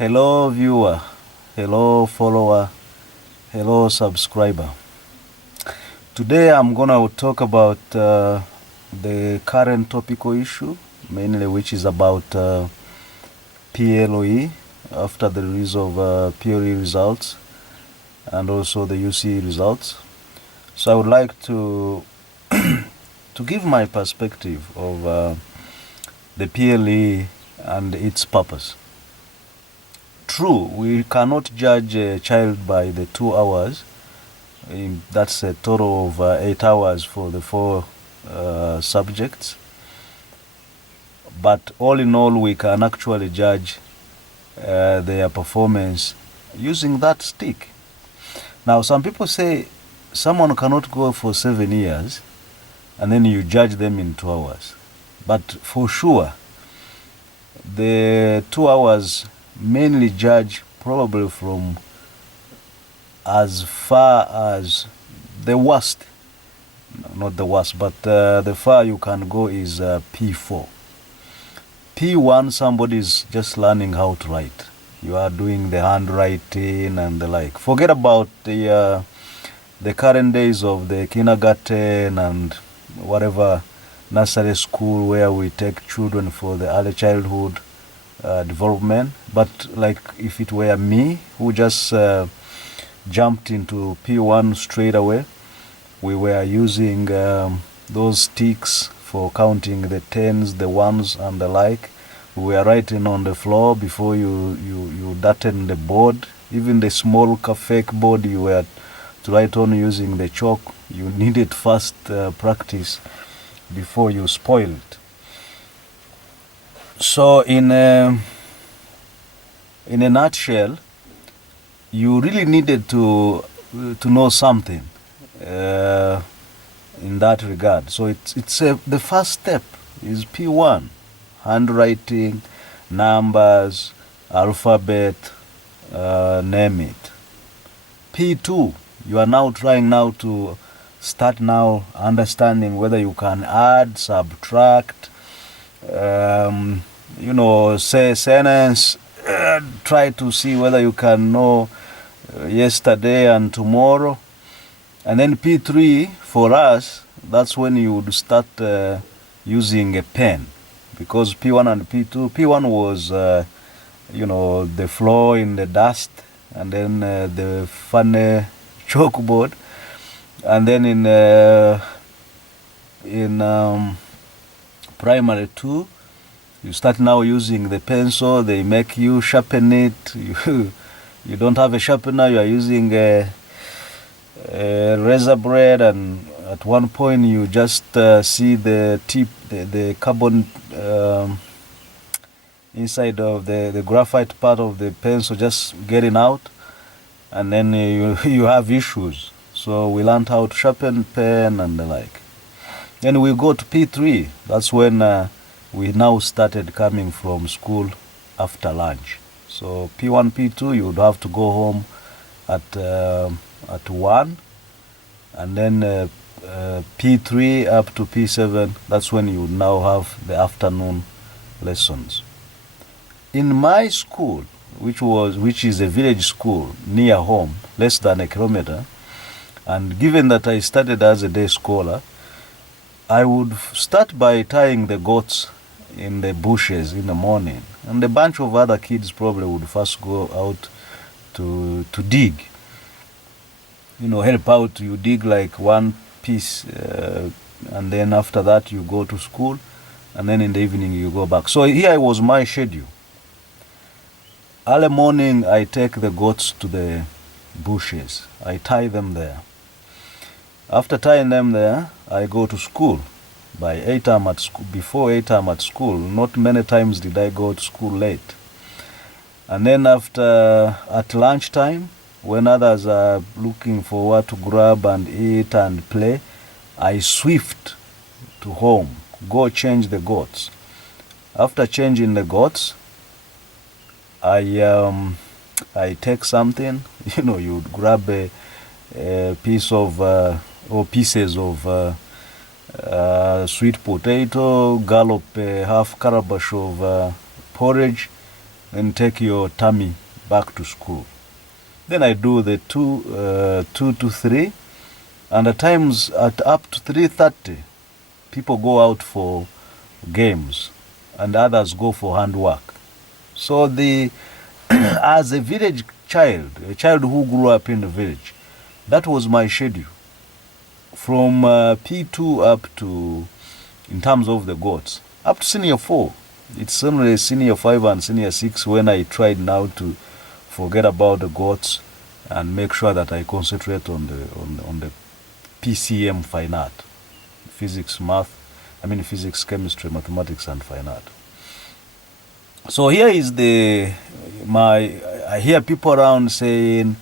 Hello viewer, hello follower, hello subscriber. Today I'm gonna talk about the current topical issue, mainly which is about PLE after the release of PLE results and also the UC results. So I would like to to give my perspective of the PLE and its purpose. True, we cannot judge a child by the 2 hours. That's a total of 8 hours for the 4 subjects. But all in all, we can actually judge their performance using that stick. Now, some people say someone cannot go for 7 years and then you judge them in 2 hours. But for sure, the 2 hours mainly judge probably from as far as the worst, not the worst, but the far you can go is P4. P1, somebody is just learning how to write. You are doing the handwriting and the like. Forget about the current days of the kindergarten and whatever nursery school where we take children for the early childhood development. But like if it were me who just jumped into P1 straight away, we were using those sticks for counting the tens, the ones and the like. We were writing on the floor before you darten the board. Even the small fake board you were to write on using the chalk, you needed first practice before you spoil it. So in a nutshell, you really needed to know something in that regard. So it's the first step is P1, handwriting, numbers, alphabet, name it. P2, you are now trying now to start now understanding whether you can add, subtract, say sentence, try to see whether you can know yesterday and tomorrow. And then P3 for us, that's when you would start using a pen, because P1 and P1 was the floor in the dust, and then the funny chalkboard, and then in primary 2 you start now using the pencil. They make you sharpen it. You don't have a sharpener, you are using a razor blade, and at one point you just see the tip, the carbon inside of the graphite part of the pencil just getting out, and then you have issues. So we learned how to sharpen pen and the like. Then we go to P3. That's when we now started coming from school after lunch. So P1, P2, you would have to go home at 1, and then P3 up to P7, that's when you would now have the afternoon lessons. In my school, which is a village school near home, less than a kilometer, and given that I started as a day scholar, I would start by tying the goats in the bushes in the morning, and a bunch of other kids probably would first go out to dig, help out. You dig like one piece, and then after that you go to school, and then in the evening you go back. So here was my schedule. Early morning I take the goats to the bushes, I tie them there. After tying them there, I go to school. By 8 I'm at school. Before 8 I'm at school. Not many times did I go to school late. And then at lunchtime, when others are looking for what to grab and eat and play, I swift to home, go change the goats. After changing the goats, I take something. You grab a piece of or pieces of sweet potato, gallop a half calabash of porridge, and take your tummy back to school. Then I do the 2 to 3, and at times at up to 3:30, people go out for games, and others go for handwork. So as a village child, a child who grew up in the village, that was my schedule. From P2 up to, in terms of the goats, up to senior 4. It's only senior 5 and senior 6 when I tried now to forget about the goats and make sure that I concentrate on the PCM fine art, physics, chemistry, mathematics, and fine art. So here is I hear people around saying,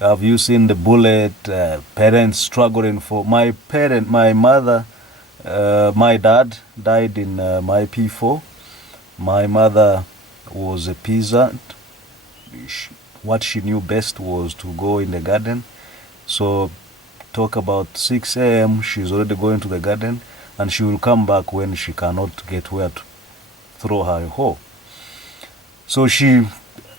have you seen the bullet? Parents struggling for, my mother, my dad died in my P4. My mother was a peasant. What she knew best was to go in the garden. So talk about 6 a.m. she's already going to the garden, and she will come back when she cannot get where to throw her hoe. So she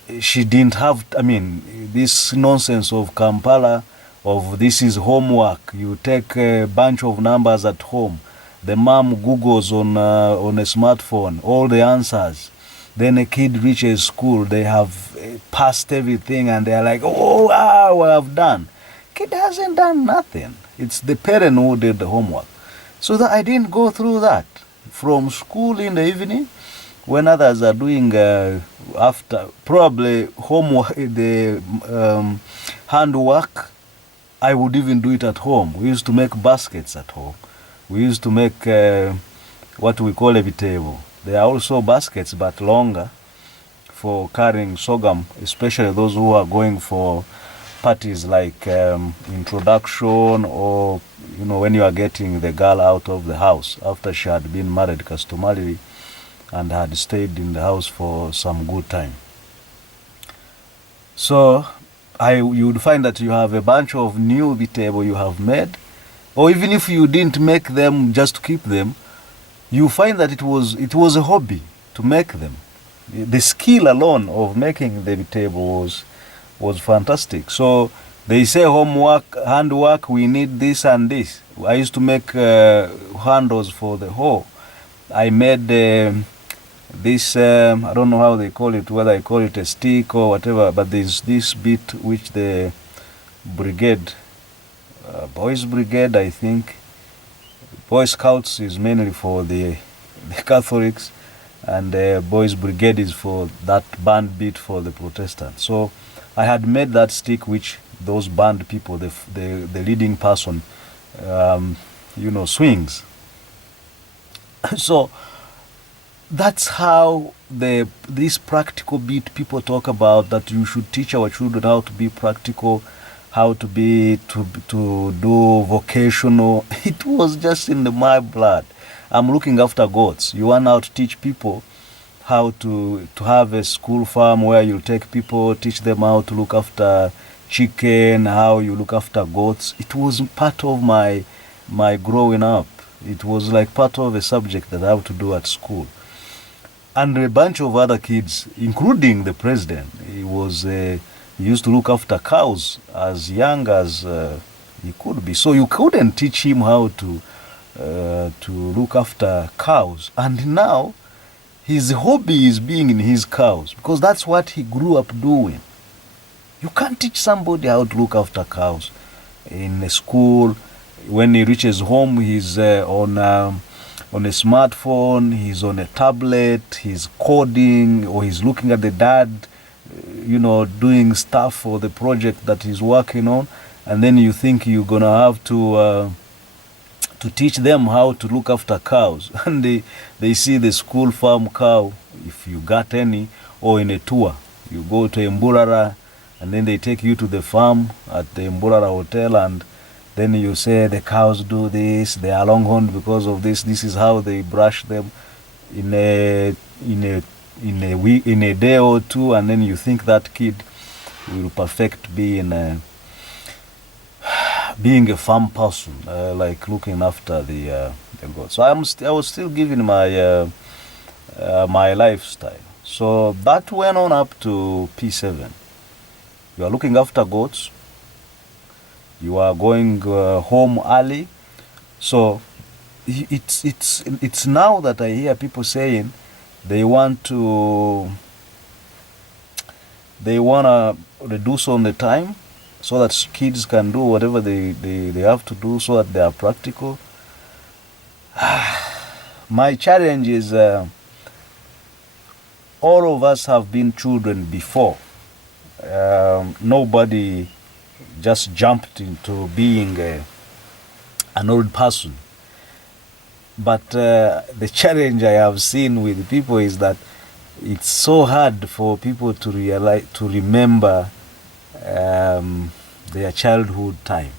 didn't have, this nonsense of Kampala, of this is homework. You take a bunch of numbers at home. The mom Googles on a smartphone all the answers. Then a kid reaches school, they have passed everything, and they're like, oh, wow, I've done. Kid hasn't done nothing. It's the parent who did the homework. So that I didn't go through that. From school in the evening, when others are doing after probably homework, the handwork, I would even do it at home. We used to make baskets at home. We used to make what we call a table. They are also baskets, but longer, for carrying sorghum, especially those who are going for parties like introduction, or when you are getting the girl out of the house after she had been married customarily and had stayed in the house for some good time. So you would find that you have a bunch of new table you have made, or even if you didn't make them just to keep them, you find that it was a hobby to make them. The skill alone of making the table was fantastic. So they say handwork, we need this and this. I used to make handles for the hoe. I made this, I don't know how they call it, whether I call it a stick or whatever, but there's this bit which the brigade, Boys Brigade, I think, Boy Scouts is mainly for the Catholics, and Boys Brigade is for that band beat for the Protestants. So I had made that stick which those band people, the leading person, swings. So that's how this practical bit people talk about, that you should teach our children how to be practical, how to do vocational. It was just in my blood. I'm looking after goats. You want now to teach people how to have a school farm where you take people, teach them how to look after chicken, how you look after goats. It was part of my growing up. It was like part of a subject that I have to do at school. And a bunch of other kids, including the president, he used to look after cows as young as he could be. So you couldn't teach him how to look after cows. And now his hobby is being in his cows, because that's what he grew up doing. You can't teach somebody how to look after cows in a school. When he reaches home, he's on a smartphone, he's on a tablet, he's coding, or he's looking at the dad, doing stuff for the project that he's working on. And then you think you're going to have to teach them how to look after cows. And they see the school farm cow, if you got any, or in a tour. You go to Mburara, and then they take you to the farm at the Mburara Hotel, and then you say the cows do this, they are longhorned because of this. This is how they brush them in a day or two, and then you think that kid will perfect being a farm person, like looking after the goats. So I was still giving my lifestyle. So that went on up to P7. You are looking after goats. You are going home early. So it's now that I hear people saying they want to reduce on the time so that kids can do whatever they have to do so that they are practical. My challenge is all of us have been children before. Nobody just jumped into being an old person. But the challenge I have seen with people is that it's so hard for people to remember their childhood time.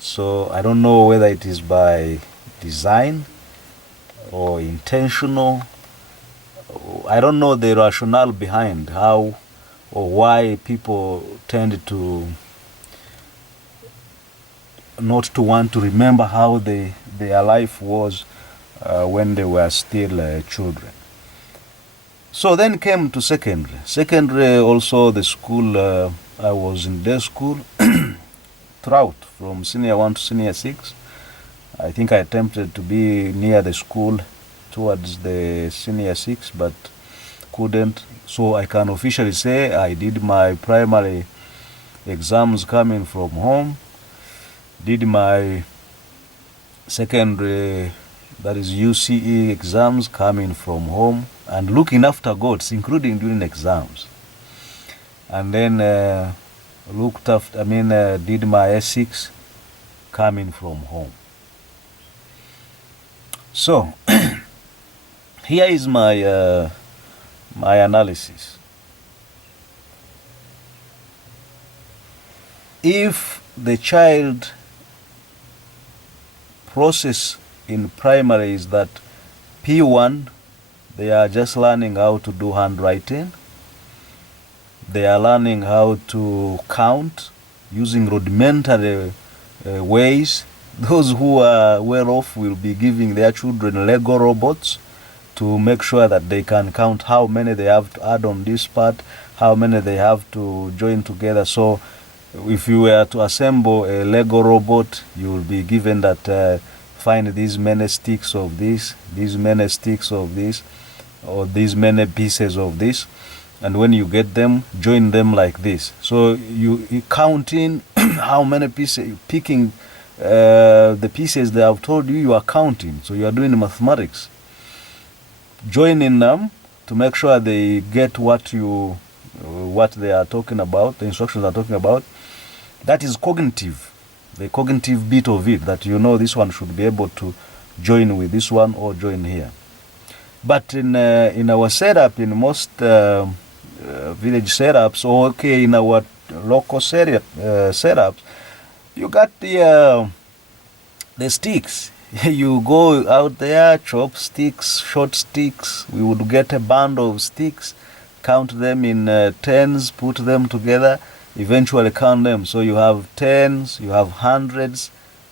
So I don't know whether it is by design or intentional. I don't know the rationale behind how or why people tend to not to want to remember how their life was when they were still children. So then came to secondary. Secondary also the school, I was in day school throughout from senior 1 to senior 6. I think I attempted to be near the school towards the senior 6 but couldn't. So I can officially say I did my primary exams coming from home, did my secondary, that is UCE exams coming from home, and looking after goats, including during exams. And then did my S6 coming from home. So here is my my analysis. If the child process in primary is that P1, they are just learning how to do handwriting. They are learning how to count using rudimentary ways. Those who are well off will be giving their children Lego robots to make sure that they can count how many they have to add on this part, how many they have to join together. So if you were to assemble a Lego robot, you will be given that find these many sticks of this, these many sticks of this, or these many pieces of this, and when you get them, join them like this. So you counting how many pieces, picking the pieces they have told you, you are counting. So you are doing mathematics, joining them to make sure they get what they are talking about, the instructions are talking about. That is cognitive, the cognitive bit of it, that you know this one should be able to join with this one or join here. But in our setup, in most village setups, or okay, in our local setups, you got the sticks. You go out there, chop sticks, short sticks. We would get a band of sticks, count them in tens, put them together, eventually count them. So you have tens, you have hundreds.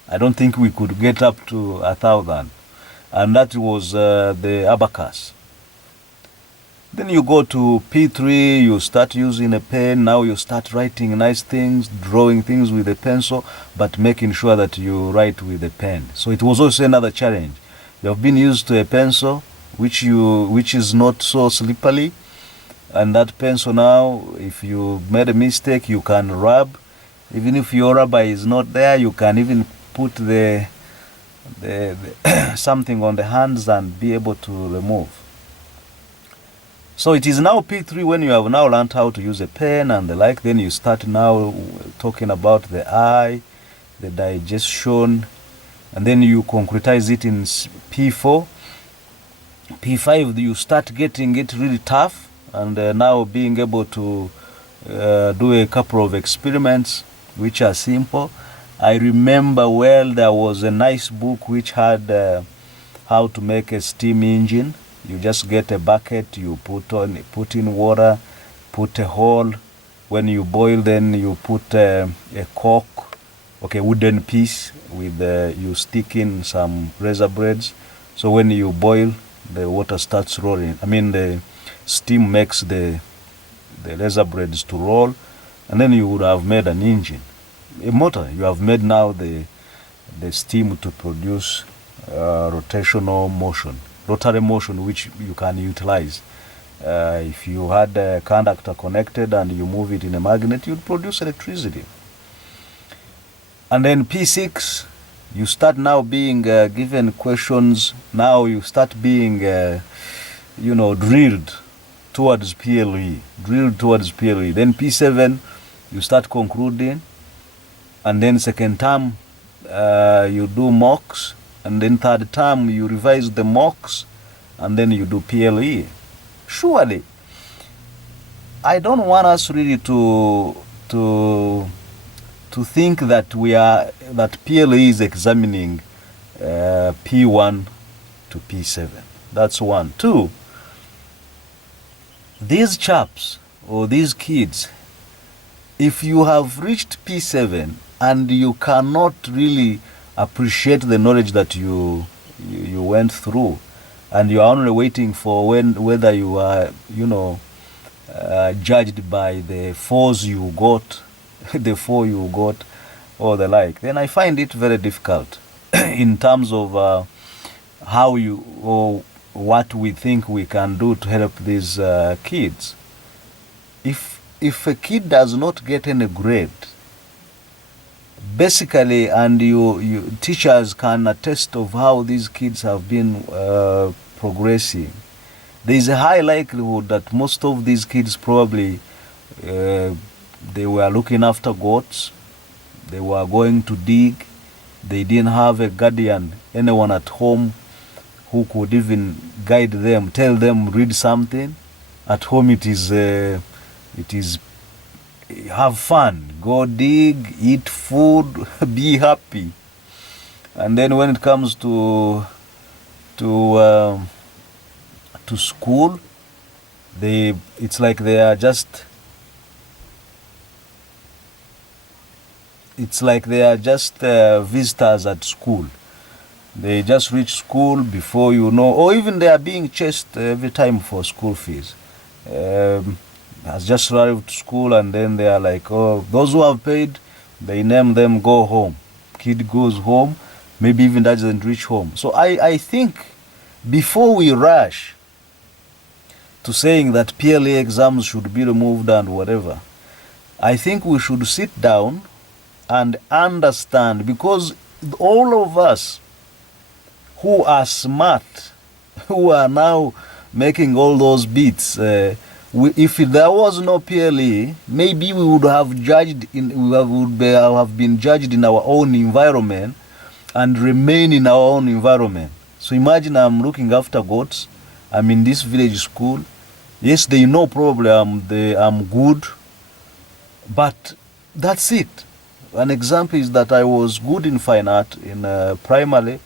I don't think we could get up to 1,000. And that was the abacus. Then you go to P3, you start using a pen. Now you start writing nice things, drawing things with a pencil, but making sure that you write with a pen. So it was also another challenge. You have been used to a pencil which is not so slippery, and that pencil now, if you made a mistake, you can rub. Even if your rubber is not there, you can even put the something on the hands and be able to remove. So it is now P3 when you have now learned how to use a pen and the like. Then you start now talking about the eye, the digestion, and then you concretize it in P4. P5, you start getting it really tough, and now being able to do a couple of experiments which are simple. I remember well there was a nice book which had how to make a steam engine. You just get a bucket, you put in water, put a hole. When you boil, then you put a cork, okay, wooden piece with you stick in some razor blades. So when you boil, the water starts rolling. I mean the steam makes the laser blades to roll, and then you would have made an engine, a motor. You have made now the steam to produce rotational motion, rotary motion, which you can utilize. If you had a conductor connected and you move it in a magnet, you'd produce electricity. And then P6, you start now being given questions. Now you start being, drilled towards PLE, Then P7, you start concluding. And then second term, you do mocks. And then third term, you revise the mocks. And then you do PLE. Surely, I don't want us really to think that that PLE is examining P1 to P7. That's one. Two, these chaps or these kids, if you have reached P7 and you cannot really appreciate the knowledge that you went through, and you are only waiting for whether you are, judged by the 4s you got, the 4 you got, or the like, then I find it very difficult in terms of how or what we think we can do to help these kids. If a kid does not get any grade, basically, and you teachers can attest of how these kids have been progressing, there is a high likelihood that most of these kids probably they were looking after goats, they were going to dig, they didn't have a guardian, anyone at home who could even guide them, tell them, read something. At home it is have fun, go dig, eat food, be happy. And then when it comes to school, it's like they are just visitors at school. They just reach school before you know, or even they are being chased every time for school fees. Has just arrived to school, and then they are like, oh, those who have paid, they name them, go home. Kid goes home, maybe even doesn't reach home. So I think before we rush to saying that PLE exams should be removed and whatever, I think we should sit down and understand, because all of us who are smart, who are now making all those beats, if there was no PLE, maybe we would have been judged in our own environment and remain in our own environment. So imagine I'm looking after goats, I'm in this village school. Yes, they know probably I'm good, but that's it. An example is that I was good in fine art in primary.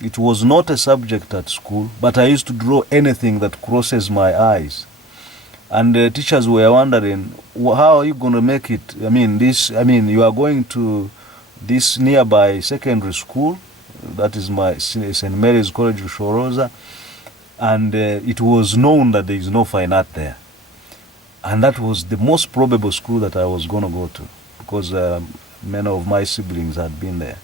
It was not a subject at school, but I used to draw anything that crosses my eyes. And the teachers were wondering, how are you going to make it? You are going to this nearby secondary school, that is my St. Mary's College, Shoroza, and it was known that there is no fine art there. And that was the most probable school that I was going to go to, because many of my siblings had been there.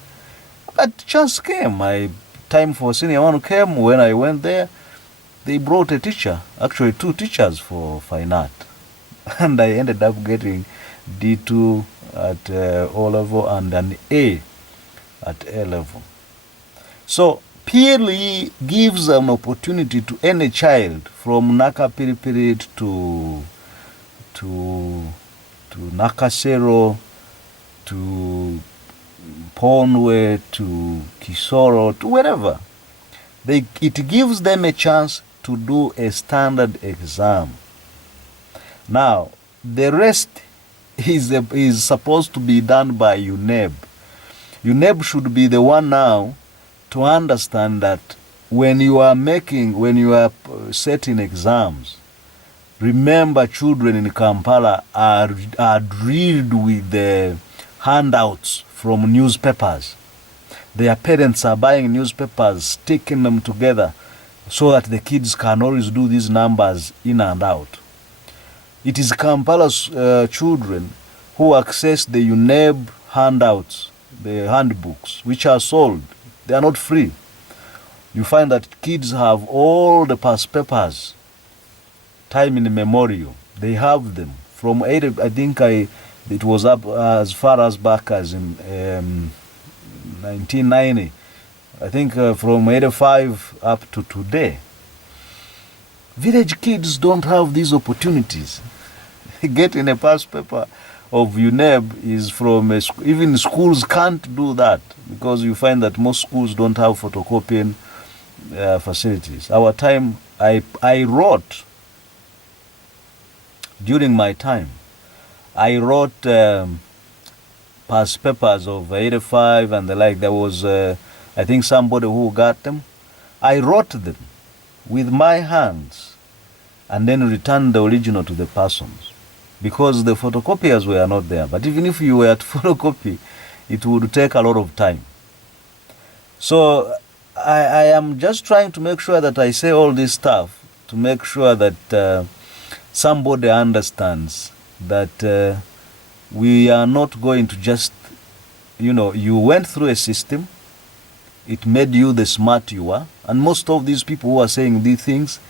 But chance came, my time for senior one came. When I went there, they brought a teacher, actually 2 teachers for fine art. And I ended up getting D2 at O level and an A at A level. So PLE gives an opportunity to any child from Nakapiripiri to Nakasero, to Ponwe, to Kisoro, to wherever. It gives them a chance to do a standard exam. Now, the rest is supposed to be done by UNEB. UNEB should be the one now to understand that when you are setting exams, remember, children in Kampala are drilled with the handouts from newspapers. Their parents are buying newspapers, sticking them together so that the kids can always do these numbers in and out. It is Kampala's children who access the UNEB handouts, the handbooks, which are sold. They are not free. You find that kids have all the past papers, time immemorial. They have them from it was up as far as back as in 1990. I think from 85 up to today. Village kids don't have these opportunities. Getting a past paper of UNEB is from even schools can't do that, because you find that most schools don't have photocopying facilities. Our time, I wrote, during my time, I wrote past papers of 85 and the like. There was, I think, somebody who got them. I wrote them with my hands and then returned the original to the persons, because the photocopiers were not there. But even if you were to photocopy, it would take a lot of time. So I am just trying to make sure that I say all this stuff to make sure that somebody understands that we are not going to just, you went through a system, it made you the smart you are. And most of these people who are saying these things,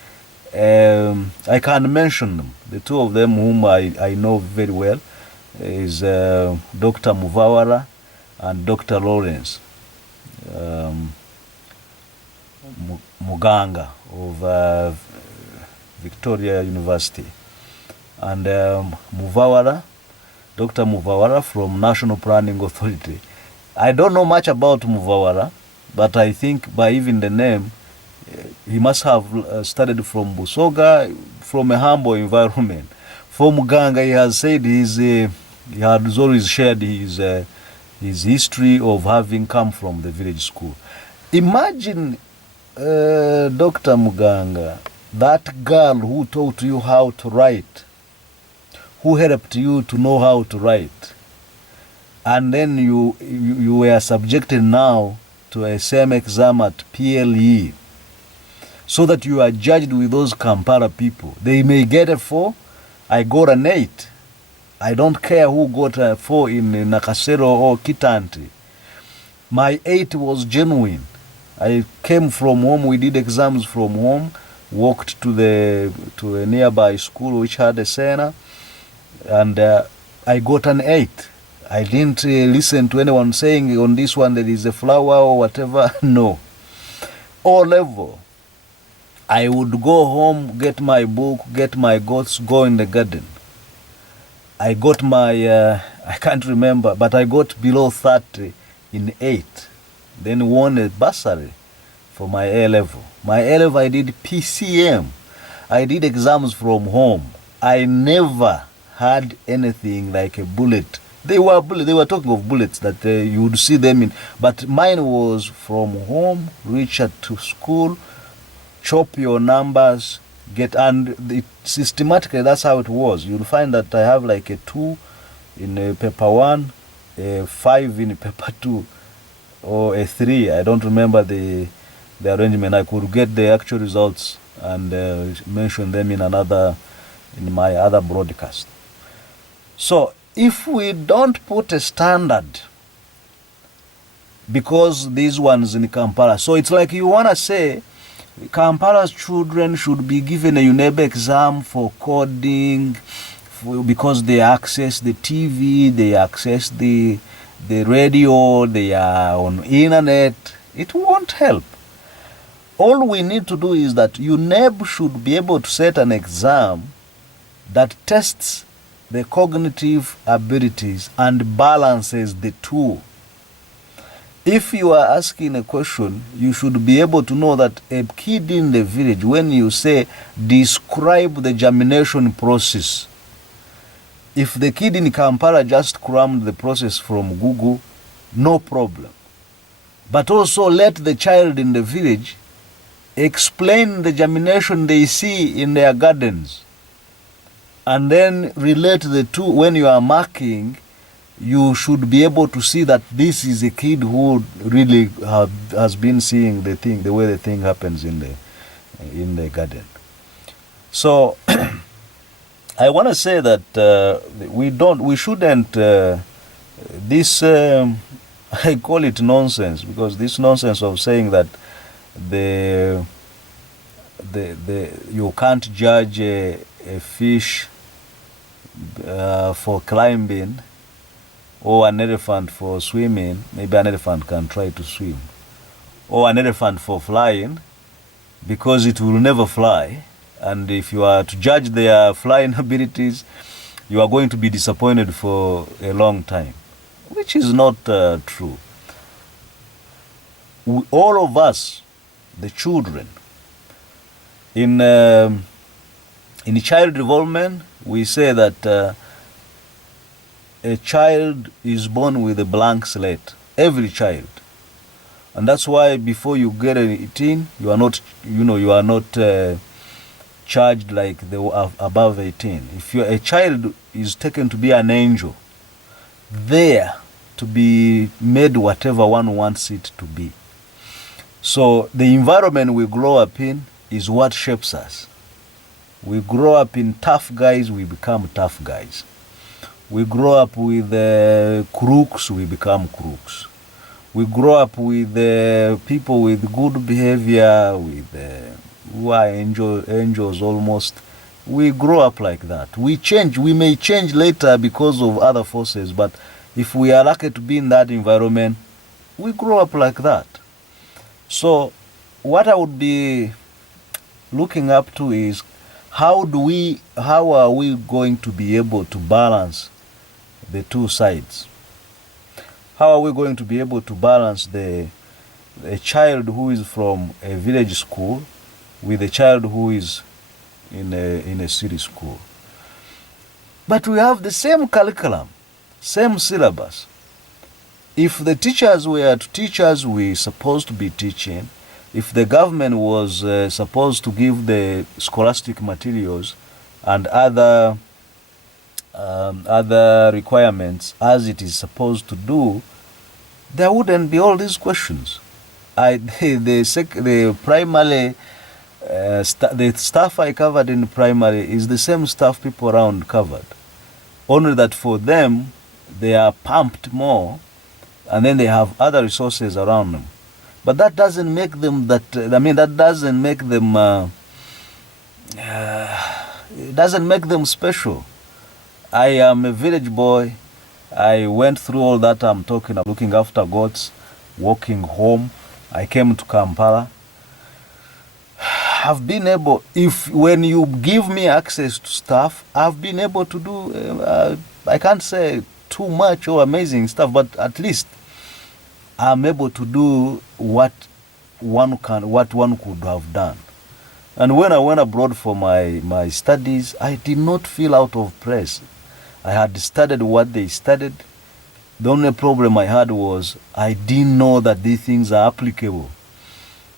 I can mention them. The two of them whom I know very well is Dr. Muvawara and Dr. Lawrence Muganga of Victoria University. And Muvawara, Dr. Muvawara from National Planning Authority. I don't know much about Muvawara, but I think by even the name, he must have studied from Busoga, from a humble environment. For Muganga, he has said he has always shared his history of having come from the village school. Imagine, Dr. Muganga, that girl who taught you how to write, who helped you to know how to write, and then you were subjected now to a same exam at PLE, so that you are judged with those Kampala people. They may get a 4, I got an 8. I don't care who got a 4 in Nakasero or Kitanti. My 8 was genuine. I came from home, we did exams from home, walked to a nearby school which had a center, and I got an 8. I didn't listen to anyone saying on this one there is a flower or whatever. No. O level, I would go home, get my book, get my goats, go in the garden. I got my, I can't remember, but I got below 30 in 8. Then won a bursary for my A level. My A level, I did PCM. I did exams from home. I never had anything like a bullet. They were talking of bullets that you would see them in, but mine was from home, reach to school, chop your numbers, and systematically that's how it was. You'll find that I have like a 2 in paper 1, a 5 in paper 2, or a 3. I don't remember the arrangement. I could get the actual results and mention them in my other broadcast. So if we don't put a standard, because these ones in Kampala, so it's like you want to say Kampala's children should be given a UNEB exam for coding, because they access the TV, they access the radio, they are on internet. It won't help. All we need to do is that UNEB should be able to set an exam that tests the cognitive abilities and balances the two. If you are asking a question, you should be able to know that a kid in the village, when you say describe the germination process, if the kid in Kampala just crammed the process from Google, no problem. But also let the child in the village explain the germination they see in their gardens, and then relate the two. When you are marking, you should be able to see that this is a kid who really has been seeing the thing, the way the thing happens in in the garden. So I want to say that we shouldn't, this, I call it nonsense, because this nonsense of saying that you can't judge a fish for climbing, or an elephant for swimming. Maybe an elephant can try to swim, or an elephant for flying, because it will never fly. And if you are to judge their flying abilities, you are going to be disappointed for a long time, which is not true. All of us, the children, in child development, we say that a child is born with a blank slate. Every child. And that's why before you get 18, you are not, charged like they were above 18. If a child is taken to be an angel, there to be made whatever one wants it to be. So the environment we grow up in is what shapes us. We grow up in tough guys, we become tough guys. We grow up with crooks, we become crooks. We grow up with people with good behavior, with who are angels almost. We grow up like that. We change. We may change later because of other forces, but if we are lucky to be in that environment, we grow up like that. So what I would be looking up to is how are we going to be able to balance the two sides? How are we going to be able to balance a child who is from a village school with a child who is in a city school? But we have the same curriculum, same syllabus. If the teachers were to teach us we're supposed to be teaching, if the government was supposed to give the scholastic materials and other requirements as it is supposed to do, there wouldn't be all these questions. The primary the stuff I covered in primary is the same stuff people around covered, only that for them they are pumped more, and then they have other resources around them. But that doesn't make them it doesn't make them special. I am a village boy. I went through all that I'm talking about, looking after goats, walking home. I came to Kampala. I've been able, when you give me access to stuff, I've been able to do, I can't say too much or amazing stuff, but at least I'm able to do what one could have done. And when I went abroad for my studies, I did not feel out of place. I had studied what they studied. The only problem I had was I didn't know that these things are applicable.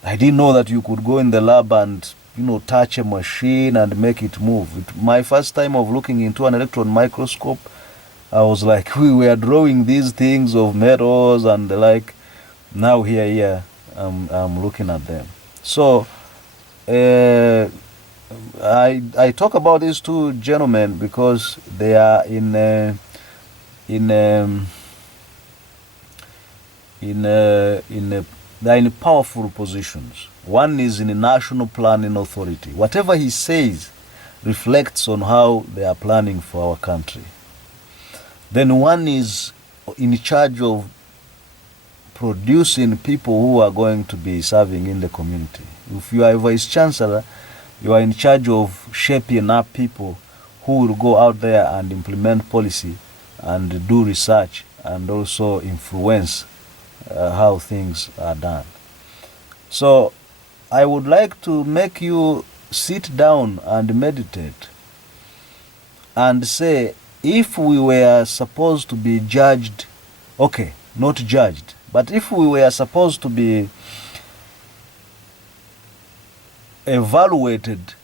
I didn't know that you could go in the lab and, touch a machine and make it move. My first time of looking into an electron microscope, I was like, we were drawing these things of metals and the like. Now here, I'm looking at them. So I talk about these two gentlemen because they are they're in powerful positions. One is in a national planning authority. Whatever he says reflects on how they are planning for our country. Then one is in charge of producing people who are going to be serving in the community. If you are a vice chancellor, you are in charge of shaping up people who will go out there and implement policy and do research and also influence how things are done. So I would like to make you sit down and meditate and say, if we were supposed to be judged, okay, not judged, but if we were supposed to be evaluated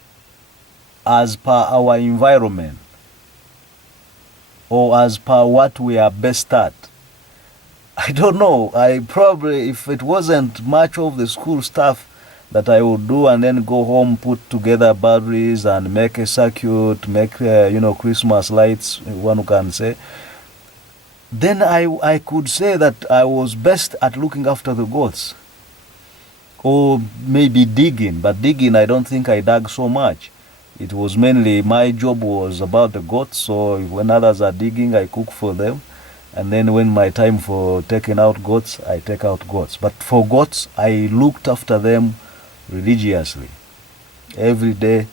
as per our environment or as per what we are best at, I don't know. I probably, if it wasn't much of the school stuff, that I would do, and then go home, put together batteries and make a circuit, make Christmas lights, one can say, then I could say that I was best at looking after the goats. Or maybe digging, but digging I don't think I dug so much. It was mainly, my job was about the goats, so when others are digging, I cook for them. And then when my time for taking out goats, I take out goats. But for goats, I looked after them religiously. Every day,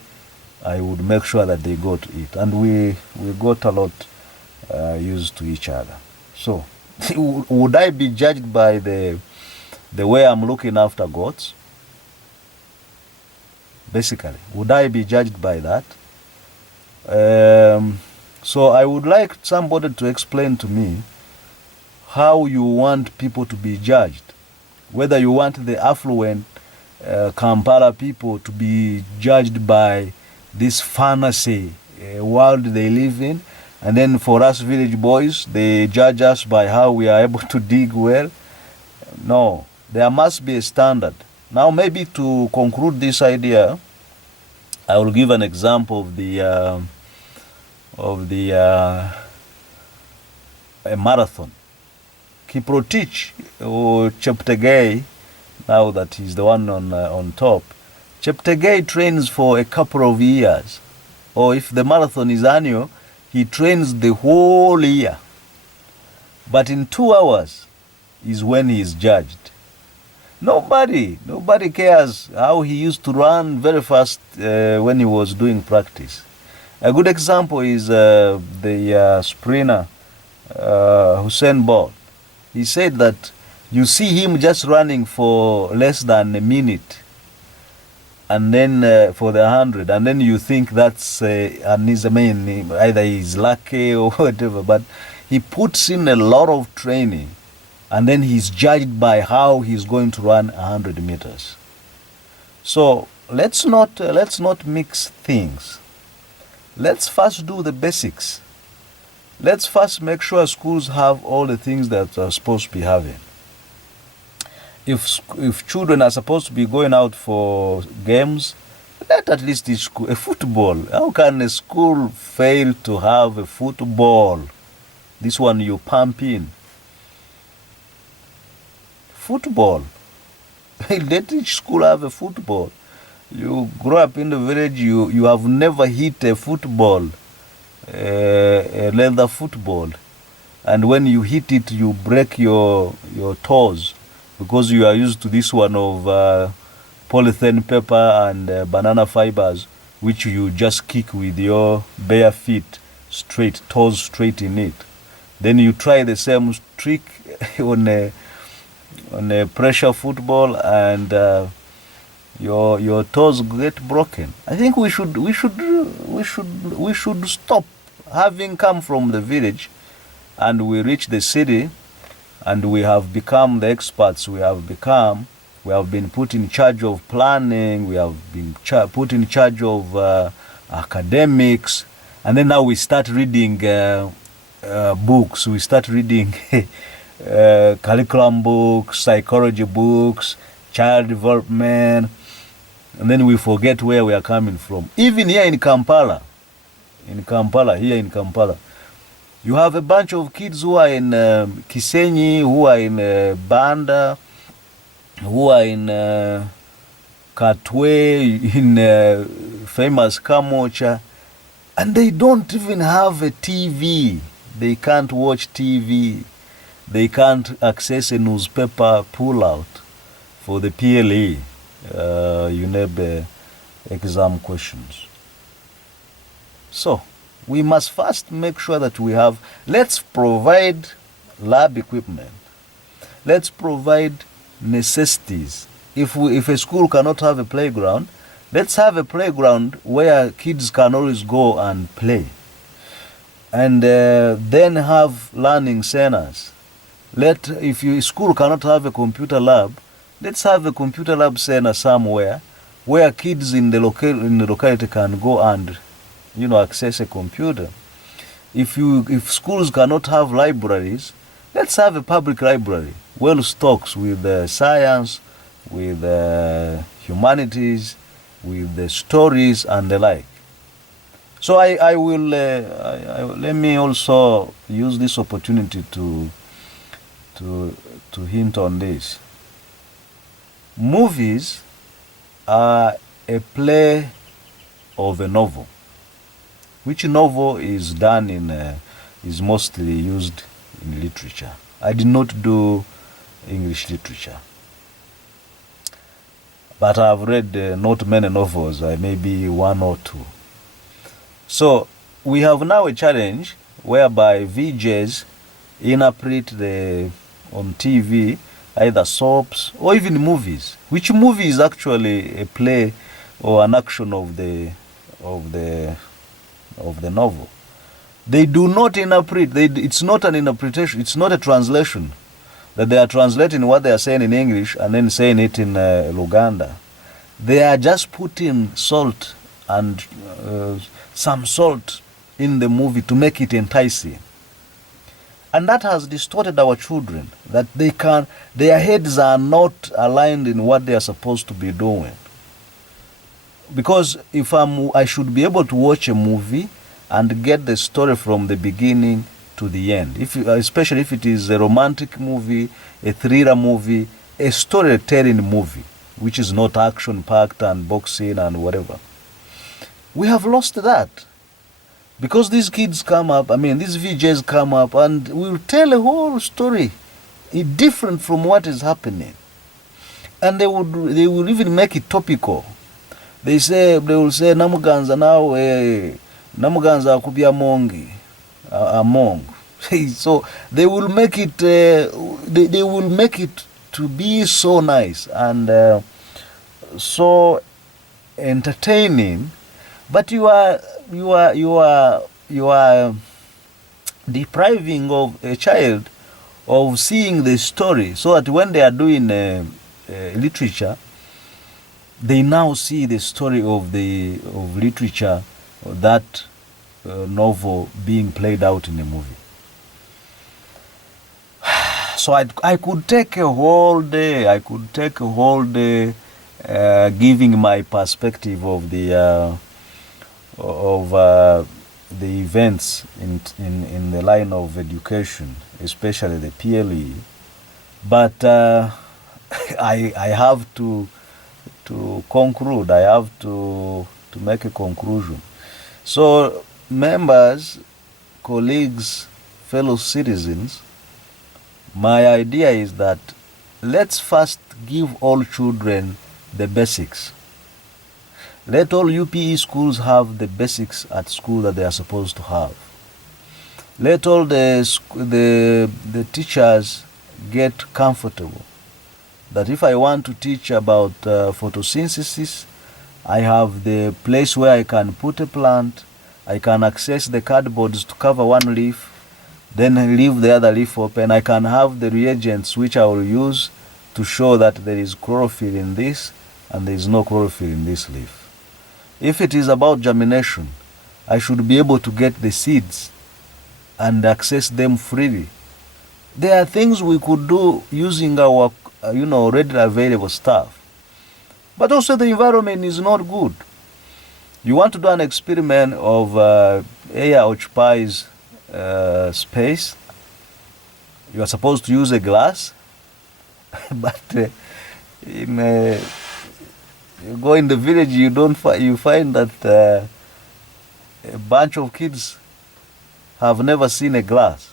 I would make sure that they got to eat. And we got a lot used to each other. So, would I be judged by the way I'm looking after goats? Basically, would I be judged by that? So I would like somebody to explain to me how you want people to be judged. Whether you want the affluent Kampala people to be judged by this fantasy world they live in, and then for us village boys, they judge us by how we are able to dig well. No, there must be a standard. Now, maybe to conclude this idea, I will give an example of a marathon. Kiprotich or Cheptegei, now that he's the one on top, Cheptegei trains for a couple of years. Or if the marathon is annual, he trains the whole year. But in 2 hours is when he is judged. Nobody cares how he used to run very fast when he was doing practice. A good example is the sprinter, Usain Bolt. He said that you see him just running for less than a minute, and then for the 100, and then you think that's either he's lucky or whatever, but he puts in a lot of training, and then he's judged by how he's going to run 100 meters. So let's not mix things. Let's first do the basics. Let's first make sure schools have all the things that are supposed to be having. If children are supposed to be going out for games, let at least teach school a football. How can a school fail to have a football? This one you pump in. Football. Let each school have a football. You grow up in the village, you have never hit a football, a leather football. And when you hit it, you break your toes, because you are used to this one of polythene paper and banana fibers, which you just kick with your bare feet straight, toes straight in it. Then you try the same trick on a pressure football, and your toes get broken. I think we should stop. Having come from the village and we reach the city, and we have become the experts we have become. We have been put in charge of planning. We have been put in charge of academics, and then now we start reading books. We start reading curriculum books, psychology books, child development, and then we forget where we are coming from. Even here in Kampala, you have a bunch of kids who are in Kisenyi, who are in Banda, who are in Katwe, in famous Kamocha, and they don't even have a TV. They can't watch TV. They can't access a newspaper pull-out for the PLE, UNEB exam questions. So, we must first make sure that we have, let's provide lab equipment. Let's provide necessities. If a school cannot have a playground, let's have a playground where kids can always go and play. And then have learning centers. If your school cannot have a computer lab, let's have a computer lab center somewhere where kids in the locality can go and access a computer. If schools cannot have libraries, let's have a public library, well stocked with science, with humanities, with the stories and the like. So I will let me also use this opportunity to hint on this. Movies are a play of a novel, which novel is done in is mostly used in literature. I did not do English literature, but I've read not many novels, maybe one or two. So we have now a challenge whereby VJs interpret on TV either soaps or even movies. Which movie is actually a play or an action of the novel? They do not interpret. It's not an interpretation. It's not a translation. That they are translating what they are saying in English and then saying it in Luganda. They are just putting salt and some salt in the movie to make it enticing. And that has distorted our children, that their heads are not aligned in what they are supposed to be doing. Because if I should be able to watch a movie and get the story from the beginning to the end, especially if it is a romantic movie, a thriller movie, a storytelling movie, which is not action-packed and boxing and whatever. We have lost that. Because these kids come up, these VJs come up and will tell a whole story different from what is happening. And they will even make it topical. They will say, Namuganza now, Namuganza kubya mongi, among. So they will make it, they will make it to be so nice and so entertaining, but you are depriving of a child of seeing the story, so that when they are doing literature, they now see the story of literature, that novel being played out in a movie. So I could take a whole day. Giving my perspective of the events in the line of education, especially the PLE. But I have to conclude. I have to make a conclusion. So, members, colleagues, fellow citizens, my idea is that let's first give all children the basics. Let all UPE schools have the basics at school that they are supposed to have. Let all the teachers get comfortable. That if I want to teach about photosynthesis, I have the place where I can put a plant, I can access the cardboards to cover one leaf, then leave the other leaf open. I can have the reagents which I will use to show that there is chlorophyll in this and there is no chlorophyll in this leaf. If it is about germination, I should be able to get the seeds and access them freely. There are things we could do using our readily available stuff. But also the environment is not good. You want to do an experiment of air occupies space. You are supposed to use a glass, but you go in the village, you find that a bunch of kids have never seen a glass.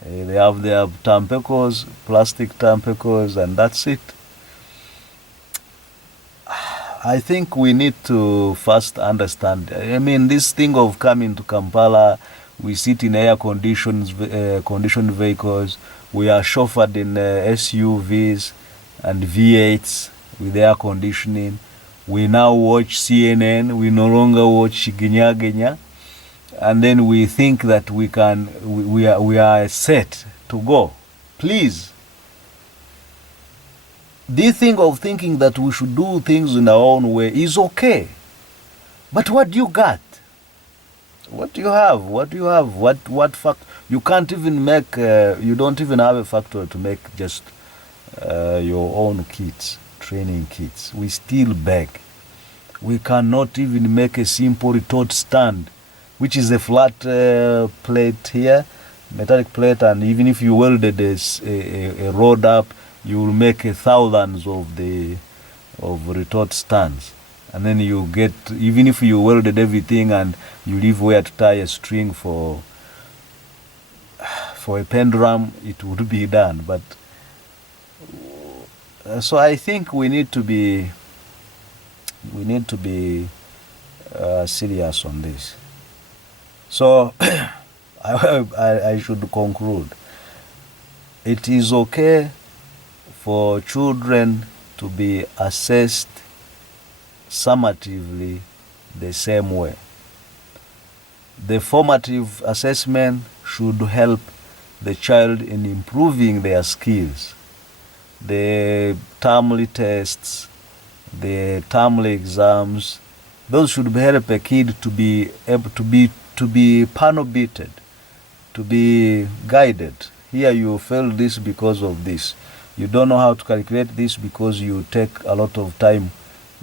They have their tampecos, plastic tampecos, and that's it. I think we need to first understand. This thing of coming to Kampala, we sit in air-conditioned vehicles, we are chauffeured in SUVs and V8s with air conditioning. We now watch CNN, we no longer watch Ginya Genya, and then we think that we are set to go. Please. This thing of thinking that we should do things in our own way is okay. But what do you got? What do you have? What fact? You can't even make, you don't even have a factory to make just your own kids. training kids. We still beg. We cannot even make a simple retort stand, which is a flat plate here, metallic plate, and even if you welded a rod up, you will make thousands of retort stands. And then you get, even if you welded everything and you leave where to tie a string for a pendulum, it would be done. But so I think we need to be serious on this. So I should conclude. It is okay for children to be assessed summatively the same way. The formative assessment should help the child in improving their skills. The termly tests, the termly exams, those should help a kid to be able to be panel beated, to be guided. Here you failed this because of this. You don't know how to calculate this because you take a lot of time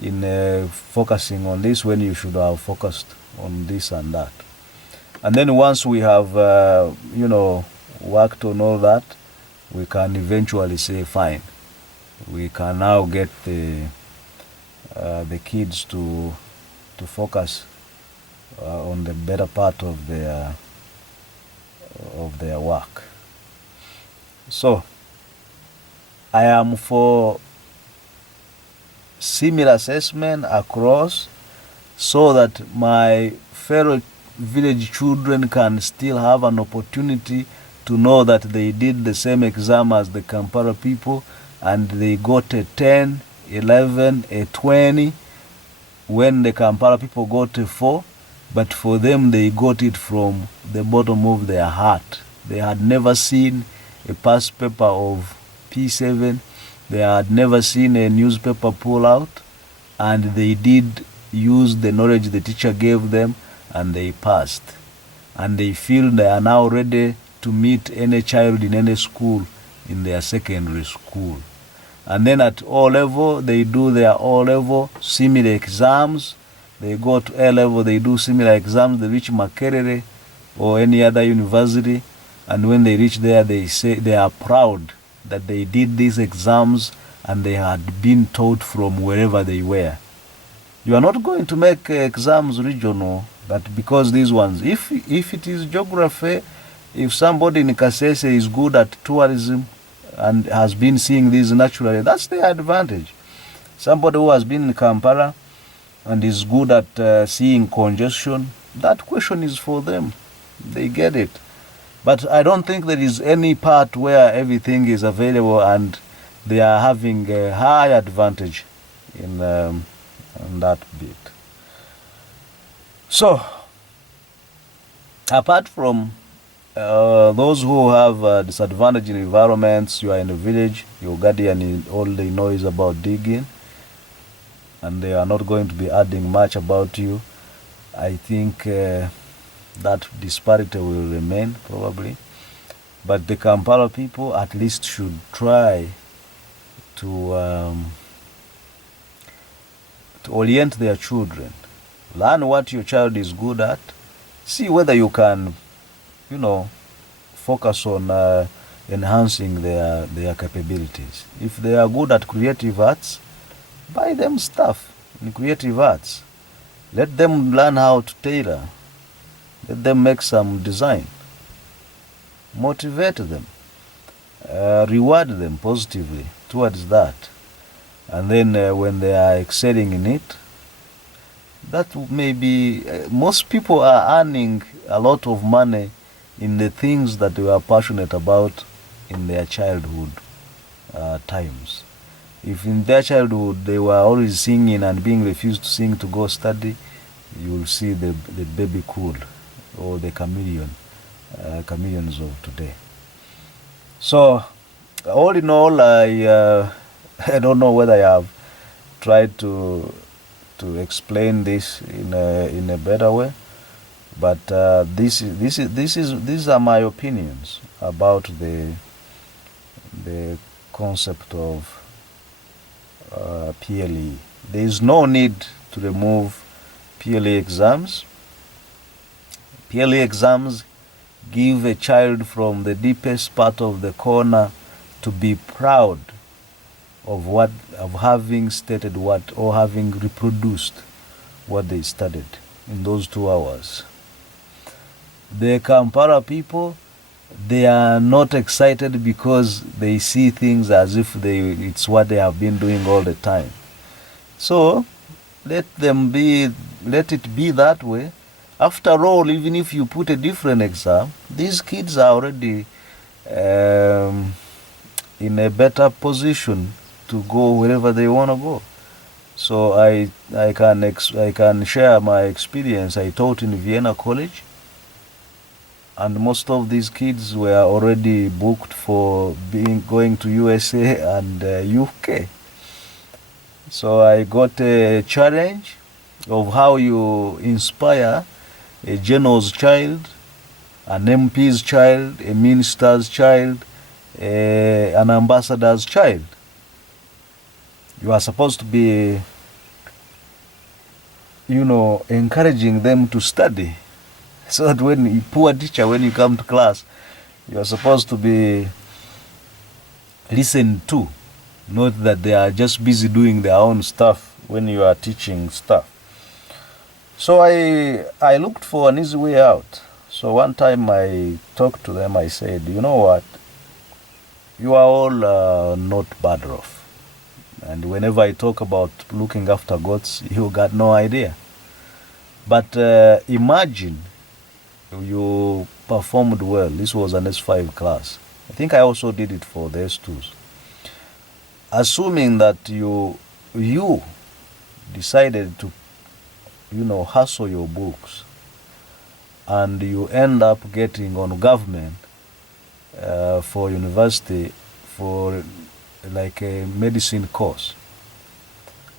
in focusing on this when you should have focused on this and that. And then once we have worked on all that, we can eventually say, fine, we can now get the kids to focus on the better part of their work. So I am for similar assessment across, so that my fellow village children can still have an opportunity to know that they did the same exam as the Kampala people and they got a 10, 11, a 20, when the Kampala people got a 4, but for them they got it from the bottom of their heart. They had never seen a past paper of P7, they had never seen a newspaper pull out, and they did use the knowledge the teacher gave them, and they passed. And they feel they are now ready to meet any child in any school in their secondary school. And then at O level, they do their O level similar exams. They go to A level, they do similar exams. They reach Makerere or any other university. And when they reach there, they say they are proud that they did these exams and they had been taught from wherever they were. You are not going to make exams regional, but because these ones, if it is geography, if somebody in Kasese is good at tourism and has been seeing these naturally, that's their advantage. Somebody who has been in Kampala and is good at seeing congestion, that question is for them. They get it. But I don't think there is any part where everything is available and they are having a high advantage in that bit. So, apart from those who have disadvantaged environments, you are in a village, your guardian, all they know is about digging, and they are not going to be adding much about you. I think that disparity will remain probably. But the Kampala people at least should try to orient their children. Learn what your child is good at. See whether you can, focus on enhancing their capabilities. If they are good at creative arts, buy them stuff in creative arts. Let them learn how to tailor. Let them make some design. Motivate them. Reward them positively towards that. And then when they are excelling in it, that may be, most people are earning a lot of money in the things that they were passionate about in their childhood times. If in their childhood they were always singing and being refused to sing to go study, you will see the baby cool or the chameleons of today. So, all in all, I don't know whether I have tried to explain this in a better way, but these are my opinions about the concept of PLE. There is no need to remove PLE exams. PLE exams give a child from the deepest part of the corner to be proud of having stated what, or having reproduced what they studied in those 2 hours. The Kampala people, they are not excited because they see things as if it's what they have been doing all the time. So let it be that way. After all, even if you put a different exam, these kids are already in a better position to go wherever they want to go. So I can share my experience. I taught in Vienna College, and most of these kids were already booked for going to USA and UK. So I got a challenge of how you inspire a general's child, an MP's child, a minister's child, an ambassador's child. You are supposed to be, encouraging them to study. So that when poor teacher, when you come to class, you are supposed to be listened to, not that they are just busy doing their own stuff when you are teaching stuff. So I looked for an easy way out. So one time I talked to them, I said, you know what, you are all not bad off. And whenever I talk about looking after goats, you got no idea. But imagine you performed well. This was an S5 class. I think I also did it for the S2s. Assuming that you decided to, hustle your books, and you end up getting on government for university for like a medicine course,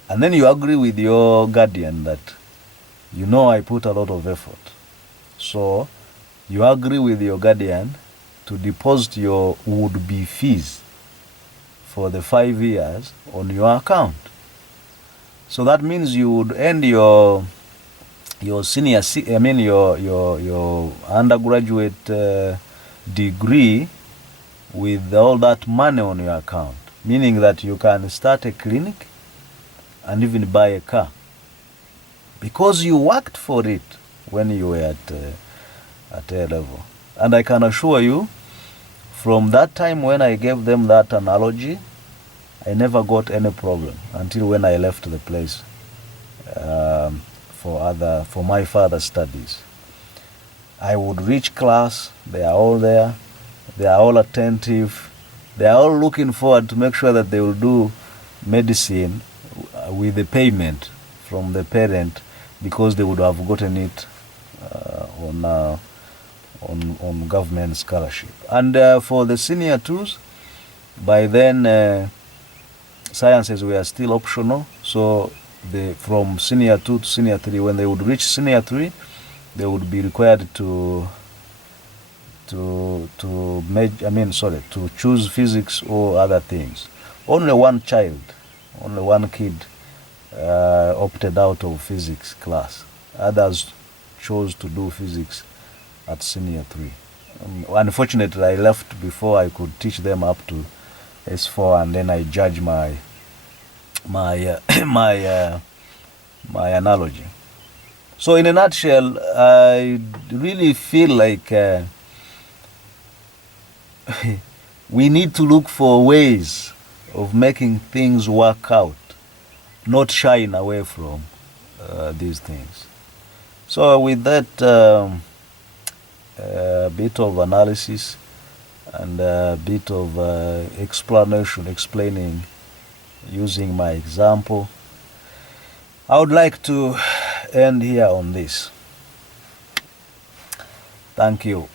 and then you agree with your guardian that I put a lot of effort, so you agree with your guardian to deposit your would-be fees for the 5 years on your account. So that means you would end your senior, your undergraduate degree with all that money on your account, meaning that you can start a clinic and even buy a car because you worked for it when you were at A level. And I can assure you, from that time when I gave them that analogy, I never got any problem until when I left the place for my further studies. I would reach class, they are all there, they are all attentive, they are all looking forward to make sure that they will do medicine with the payment from the parent, because they would have gotten it on government scholarship. And for the senior twos, by then sciences were still optional, so from senior 2 to senior 3, when they would reach senior 3, they would be required to choose physics or other things. Only one kid opted out of physics class. Others chose to do physics at senior 3. Unfortunately, I left before I could teach them up to S4, and then I judge my analogy. So in a nutshell, I really feel like we need to look for ways of making things work out, not shying away from these things. So with that bit of analysis and a bit of explaining using my example, I would like to end here on this. Thank you.